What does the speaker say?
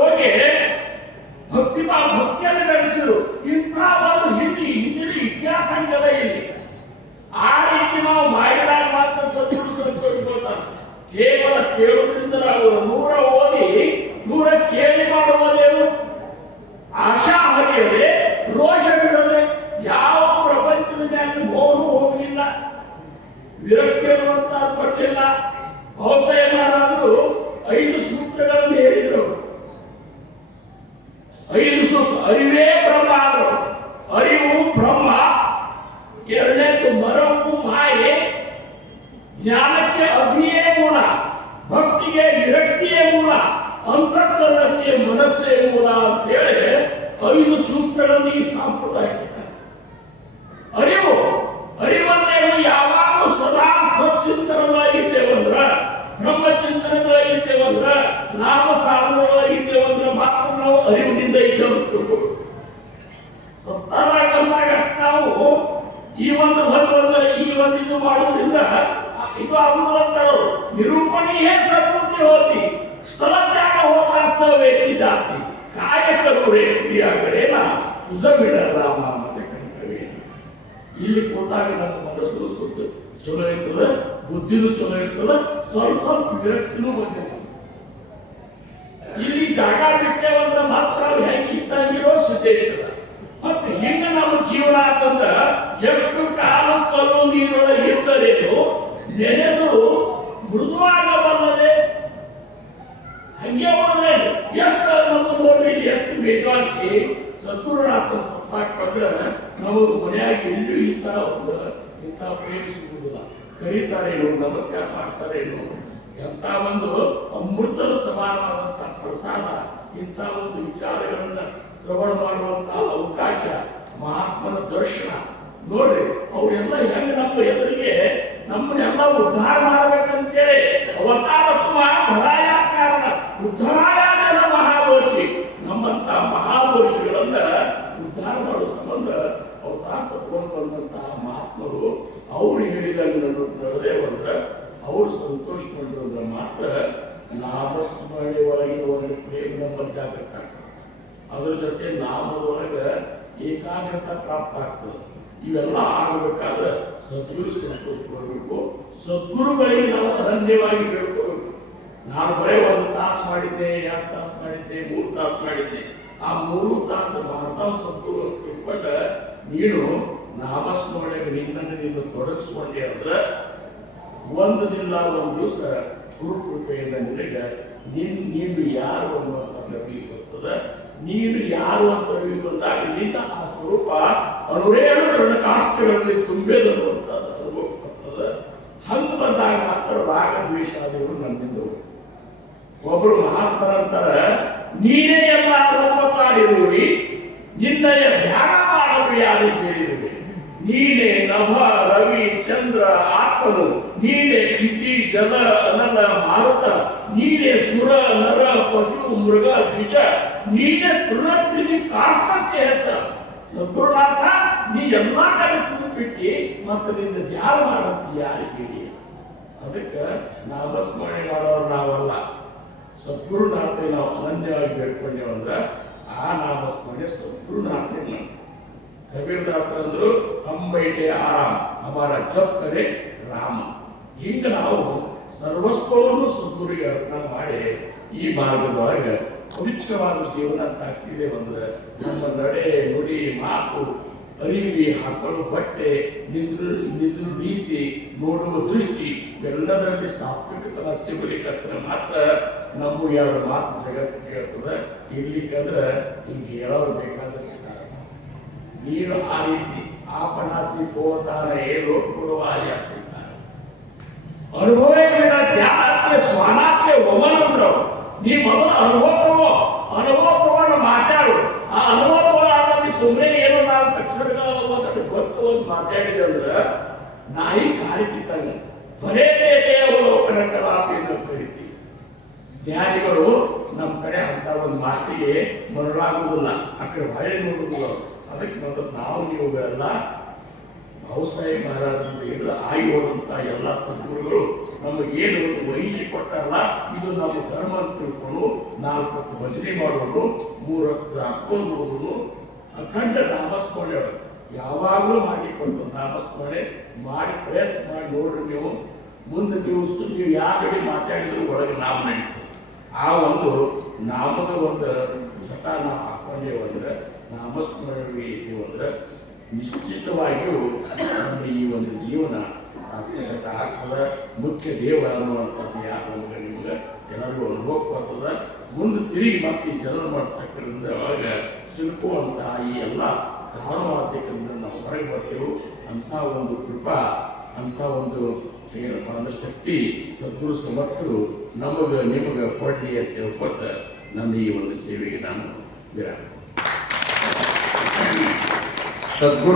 ಹೋಗಿ ಭಕ್ತಿಯನ್ನು ಬೆಳೆಸಿದ್ರು. ಇಂಥ ಒಂದು ಹಿಂದಿನ ಇತಿಹಾಸ ಹಂಗದ ಇಲ್ಲಿ. ಆ ರೀತಿ ನಾವು ಮಾಡಿದಾಗ ಮಾತ್ರ ಸದ್ಗುರು ಸಂತೋಷಗೊಳ್ತಾರೆ. ಕೇವಲ ಕೇಳುವುದರಿಂದ ಅವರು 100 ಓದಿ 100 ಕೇಳಿ ಮಾಡುವುದೇನು? ಆಶಾ ಹರಿಯದೆ, ರೋಷ ಬಿಡದೆ, ಯಾವ ಪ್ರಪಂಚದ ಮೇಲೆ ಮೋಹನು ಹೋಗಲಿಲ್ಲ, ವಿರಕ್ತಿ ಅನ್ನುವಂತ ಬರಲಿಲ್ಲ. ಬಹುಶಃ 5 ಸೂತ್ರಗಳನ್ನು ಹೇಳಿದ್ರು. 5 ಸೂತ್ರ. ಅರಿವೇ ಬ್ರಹ್ಮ ಅಂದ್ರು. ಅರಿವು ಬ್ರಹ್ಮ, ಎರಡನೇದು ಮರವು ಮಾಯೆ, ಜ್ಞಾನಕ್ಕೆ ಅಗ್ನಿಯೇ ಮೂಲ, ಭಕ್ತಿಗೆ ವಿರಕ್ತಿಯೇ ಮೂಲ, ಅಂತಃಕರಣಕ್ಕೆ ಮನಸ್ಸೇ ಮೂಲ ಅಂತ ಹೇಳಿ 5 ಸೂತ್ರಗಳನ್ನು ಈ ಸಾಂಪ್ರದಾಯಿಕ. ಅರಿವಂದ್ರೆ ಯಾವಾಗಲೂ ಸದಾ ಸಚ್ಚಿಂತನವಾಗಿದ್ದೇವಂದ್ರ, ಬ್ರಹ್ಮಚಿಂತನಗಳಾಗಿದ್ದೇವಂದ್ರ, ನಾಮ ಸಾಧನಗಳಾಗಿದ್ದೇವಂದ್ರ ಮಾತ್ರ ನಾವು ಅರಿವಿನಿಂದ ಇದ್ದೇವೆ. ಸತ್ತಾಗ ನಾವು ಈ ಒಂದು ಇದು ಮಾಡೋದ್ರಿಂದ ಇದು ಆಗುವಂತರು ನಿರೂಪಣೆಯೇ ಸದ್ಬುದ್ಧಿ ಹೋತಿ, ಸ್ಥಳತ್ಯಾಗ ಹೋತ ಸವೇಚಿ ಜಾತಿ, ಕಾಯಕರುರೇ ಕ್ರಿಯಾಗಳೇನ ತುಜ ಬಿಡ ರಾಮ ಕಣಿಕವೇ. ಇಲ್ಲಿ ಕೂತಾಗ ನಮ್ಮ ಮನಸ್ಸು ಸುತ್ತ ಚಲೋ ಇರ್ತದೆ, ಬುದ್ಧಿನೂ ಚಲೋ ಇರ್ತದೆ, ಸ್ವಲ್ಪ ವಿರಕ್ತಿನೂ ಬಂದಿದೆ. ಇಲ್ಲಿ ಜಾಗ ಬಿಟ್ಟೇವಂದ್ರೆ ಮಾತ್ರ ಹೆಂಗೆ ಇದ್ದಂಗಿರೋ ಸಿದ್ದೇಶ್ವರ. ಮತ್ತೆ ಹೆಂಗ ನಮ್ಮ ಜೀವನ ಅಂತಂದ್ರ ಎಷ್ಟು ಕಾಲ ಕಲ್ಲು ನೀರೊಳಗೆ ಇರ್ತದೇನು ನೆನೆದು ಮೃದುವಾಗ ಬಂದದೆ ಹಂಗೆ ಹೋದ್ರೆ ಎಷ್ಟು ನಮ್ಮ ನೋಡ್ರಿ ಎಷ್ಟು ಬೇಜಾರಿಸಿ ಸದ್ಗುರುನಾಥ ಸತ್ತಾಕ್ತಂದ್ರೆ ನಮಗೆ ಮನೆಯಾಗಿ ಎಲ್ಲೂ ಇಂಥ ಪ್ರೇಮ ಸಿಗುವುದಿಲ್ಲ. ಕರೀತಾರೇನು, ನಮಸ್ಕಾರ ಮಾಡ್ತಾರೇನು, ಎಂಥ ಒಂದು ಅಮೃತದ ಸಮಾನವಾದಂತಹ ಪ್ರಸಾದ, ಇಂಥ ಒಂದು ವಿಚಾರಗಳನ್ನ ಶ್ರವಣ ಮಾಡುವಂತಹ ಅವಕಾಶ, ಮಹಾತ್ಮನ ದರ್ಶನ ನೋಡ್ರಿ. ಅವರೆಲ್ಲ ಹೆಂಗ ನಮ್ಮ ಎದುರಿಗೆ ನಮ್ಮನ್ನೆಲ್ಲ ಉದ್ಧಾರ ಮಾಡ್ಬೇಕಂತೇಳಿ ಅವತಾರ ಧರಾಯ ಕಾರಣ ಉದ್ಧಾರಾಯ ಜನ ಮಹಾದೋಷಿ, ನಮ್ಮಂತ ಮಹಾದೋಷಿಗಳನ್ನ ಉದ್ಧಾರ ಮಾಡೋ ಸಂಬಂಧ ಅವತಾರ ತತ್ವವನ್ನು ಬಂದಂತಹ ಮಹಾತ್ಮರು ಅವ್ರು ಹೇಳಿದಾಗ ನಡೆದೇ ಬಂದ್ರೆ ಅವ್ರು ಸಂತೋಷಗೊಂಡ್ರೆ ಮಾತ್ರ ನಾಮಸ್ಮರಣೆ ಒಳಗಿನ ಒಂದು ಪ್ರೇಮ ನಮ್ಮಲ್ಲಿ ಜಾಗೃತ ಆಗ್ತದೆ. ಅದ್ರ ಜೊತೆ ನಾಮದೊಳಗೆ ಏಕಾಗ್ರತೆ ಪ್ರಾಪ್ತ ಆಗ್ತದೆ. ಇವೆಲ್ಲ ಆಗಬೇಕಾದ್ರೆ ಸದ್ಗುರು ಸಂತೋಷಗೊಳ್ಬೇಕು. ಸದ್ಗುರುಗಳಿಗೆ ನಾವು ಅನನ್ಯವಾಗಿ ಬೇಡ್ಕೋಬೇಕು. ನಾನು ಬರೇ 1 ತಾಸು ಮಾಡಿದ್ದೆ, 2 ತಾಸು ಮಾಡಿದ್ದೆ, 3 ತಾಸು ಮಾಡಿದ್ದೆ. ಆ 3 ತಾಸು ಮಾಡ್ತಾವ ಸದ್ಗುರು ತಿಳ್ಕೊಂಡ ನೀನು ನಾಮಸ್ಮರಣೆಗೆ ನಿನ್ನನ್ನು ತೊಡಗಿಸ್ಕೊಂಡೆ ಅಂದ್ರೆ ಒಂದು ದಿವಸ ಗುರು ಕೃಪೆಯಿಂದ ನಿನಗೆ ನೀನು ಯಾರು ಅನ್ನುವಂಥ ಅರಿವು ಬರ್ತದೆ. ನೀನು ಯಾರು ಅಂತ ಅರಿವು ಬಂದಾಗ ನಿನ್ನ ಆ ಸ್ವರೂಪ ಅನುರೇಣು ಕಾಷ್ಟಗಳಲ್ಲಿ ತುಂಬೇದನ್ನುವಂಥದ್ದು ಅನುಭವ ಬರ್ತದೆ. ಹಂಗೆ ಬಂದಾಗ ಮಾತ್ರ ರಾಗ ದ್ವೇಷಾದಿಗಳು ನನ್ನಿಂದ ಒಬ್ರು ಮಹಾತ್ಮರಂತರ ನೀನೇ ಎಲ್ಲ ರೂಪ ತಾಡಿರುವಿ, ನಿನ್ನಯ ಧ್ಯಾನ ಮಾಡಲು ಯಾರು ಹೇಳಿರುವೆ, ನೀನೇ ನಭ ರವಿ ಚಂದ್ರ ಆತ್ಮನು, ನೀನೇ ಚಿತಿ ಜಲ ಅನಲ ಮಾರುತ, ನೀನೇ ಸುರ ನರ ಪಶು ಮೃಗ ದ್ವಿಜ, ನೀನೇ ತೃಣಕ್ರಿಮಿ ಕಾಷ್ಟಸ್ಯ ಹೆಸ. ಸದ್ಗುರುನಾಥ ನೀ ಎಲ್ಲಾ ಕಡೆ ತುಂಬಿಟ್ಟಿ ಮತ್ತೆ ನಿನ್ನ ಧ್ಯಾನ ಮಾಡಂತ ಯಾರು ಹೇಳಿ? ಅದಕ್ಕೆ ನಾಮಸ್ಮರಣೆ ಮಾಡೋರು ನಾವಲ್ಲ, ಸದ್ಗುರುನಾಥ ನಾವು ಅನನ್ಯವಾಗಿ ಬೇಡ್ಕೊಂಡೇವಂದ್ರೆ ಆ ನಾಮಸ್ಮರಣೆ ಸದ್ಗುರುನಾಥನೇ. ಕಬೀರದಾಸರಂದ್ರು ಹಮ್ ಬೈಟೆ ಆರಾಮ್ ಹಮಾರ ಜಪ್ ಕರೆ ರಾಮ. ಹಿಂಗ ನಾವು ಸರ್ವಸ್ವವನ್ನು ಸದ್ಗುರಿಗೆ ಅರ್ಪಣೆ ಮಾಡಿ ಈ ಮಾರ್ಗದೊಳಗೆ ಪವಿತ್ರವಾದ ಜೀವನ ಸಾಕ್ಷಿದೆ ಬಂದ್ರೆ ನಮ್ಮ ನಡೆ ನುಡಿ ಮಾತು ಅರಿವಿ ಹಾಕೊಳ್ಳೋ ಬಟ್ಟೆ ನಿದ್ರ ನೀತಿ ನೋಡುವ ದೃಷ್ಟಿ ಎಲ್ಲದರಲ್ಲಿ ಸಾತ್ವಿಕತನ ಚಿಗುಲಿಕತ್ರ ಮಾತ್ರ ನಮ್ಮ 2 ಮಾತು ಜಗತ್ತು ಕೇಳ್ತದೆ. ಇರ್ಲಿಕ್ಕಂದ್ರೆ ಹಿಂಗೆ ಹೇಳೋರು ಬೇಕಾದ್ರೆ ನೀನು ಆ ರೀತಿ ಆಪಣಾಸಿ ಹೋತಾನ ಏನೋ ಕೊಡುವ ಅನುಭವೇ ಬೇಡ ಜ್ಞಾನಕ್ಕೆ ಸ್ವಾನಾಚೆ ಒಮನಂದ್ರು. ನೀ ಮೊದಲು ಅನುಭವ ತಗೊಂಡು ಮಾತಾಡು. ಆ ಅನುಭವ ತಗೊಳ್ಳಾದಲ್ಲಿ ಸುಮ್ಮನೆ ಏನೋ ನಾವು ಅಕ್ಷರಗಳ ಗೊತ್ತು ಒಂದು ಮಾತಾಡಿದೆ ಅಂದ್ರೆ ನಾಯಿ ಗಾಳಿ ಕಿತ್ತಂಗ ಬರೇ ಅವಲೋಕನ ಕಲಾಪಿ ಅಂತ ಕರಿತೀವಿ. ಜ್ಞಾನಿಗಳು ನಮ್ಮ ಕಡೆ ಅಂತ ಒಂದು ಮಾತಿಗೆ ಮರಳಾಗುವುದಿಲ್ಲ, ಆ ಕಡೆ ಹೊಳೆ ನೋಡುವುದಿಲ್ಲ. ಅದಕ್ಕೆ ಮೊದಲು ನಾವು ನೀವುಗಳೆಲ್ಲ ಭಾವಸಾಹೇಬ್ ಮಹಾರಾಜರಿಂದ ಹಿಡಿದು ಆಗಿ ಹೋದಂಥ ಎಲ್ಲ ಸದ್ಗುರುಗಳು ನಮಗೇನು ಒಂದು ವಹಿಸಿಕೊಟ್ಟಾರಲ್ಲ, ಇದು ನಮ್ಮ ಧರ್ಮ ಅಂತ ತಿಳ್ಕೊಂಡು 4 ಹೊತ್ತು ಭಜನೆ ಮಾಡೋದು, 3 ಹೊತ್ತು ಹಸ್ಕೊಂಡು ಹೋಗೋದು, ಅಖಂಡ ನಾಮಸ್ಮರಣೆ ಯಾವಾಗಲೂ ಮಾಡಿಕೊಟ್ಟು ನಾಮಸ್ಮರಣೆ ಮಾಡಿ ಪ್ರಯತ್ನ ಮಾಡಿ ನೋಡ್ರಿ. ನೀವು ಮುಂದೆ ನೀವು ಯಾರು ಮಾತಾಡಿದ್ರು ಒಳಗೆ ನಾಮ ನಡೀತದೆ. ಆ ಒಂದು ನಾಮದ ಒಂದು ಸತ ನಾವು ಹಾಕೊಂಡೇವು ಅಂದ್ರೆ, ನಾಮಸ್ಮರಣೆ ಇದ್ದೀವಿ ಅಂದ್ರೆ ನಿಶ್ಚಿತವಾಗಿಯೂ ನಮ್ಮ ಈ ಒಂದು ಜೀವನ ಸಾರ್ಥಕತೆ ಆಗ್ತದೆ. ಮುಖ್ಯ ದೇವ ಅನ್ನುವಂಥದ್ದು ಯಾರು ನಮಗೆ ನಿಮ್ಗೆ ಎಲ್ಲರಿಗೂ ಅನುಭವಕ್ಕೆ ಬರ್ತದೆ. ಮುಂದೆ ತಿರುಗಿ ಮತ್ತೆ ಈ ಜನರು ಮಾಡ್ತಕ್ಕಂಥ ಒಳಗ ಸಿಲುಕುವಂಥ ಈ ಎಲ್ಲ ಕಾರಣವಾದ್ಯಗಳಿಂದ ನಾವು ಹೊರಗೆ ಬರ್ತೇವೆ. ಅಂಥ ಒಂದು ಕೃಪಾ, ಅಂಥ ಒಂದು ಏನಪ್ಪ ಅಂದ್ರೆ ಶಕ್ತಿ ಸದ್ಗುರು ಸಮರ್ಥರು ನಮಗೆ ನಿಮಗೆ ಕೊಡಲಿ ಅಂತ ಹೇಳ್ಕೊತ ನನ್ನ ಈ ಒಂದು ಸೇವೆಗೆ ನಾನು ವಿರಾಮ. ಸದ್ಗುರು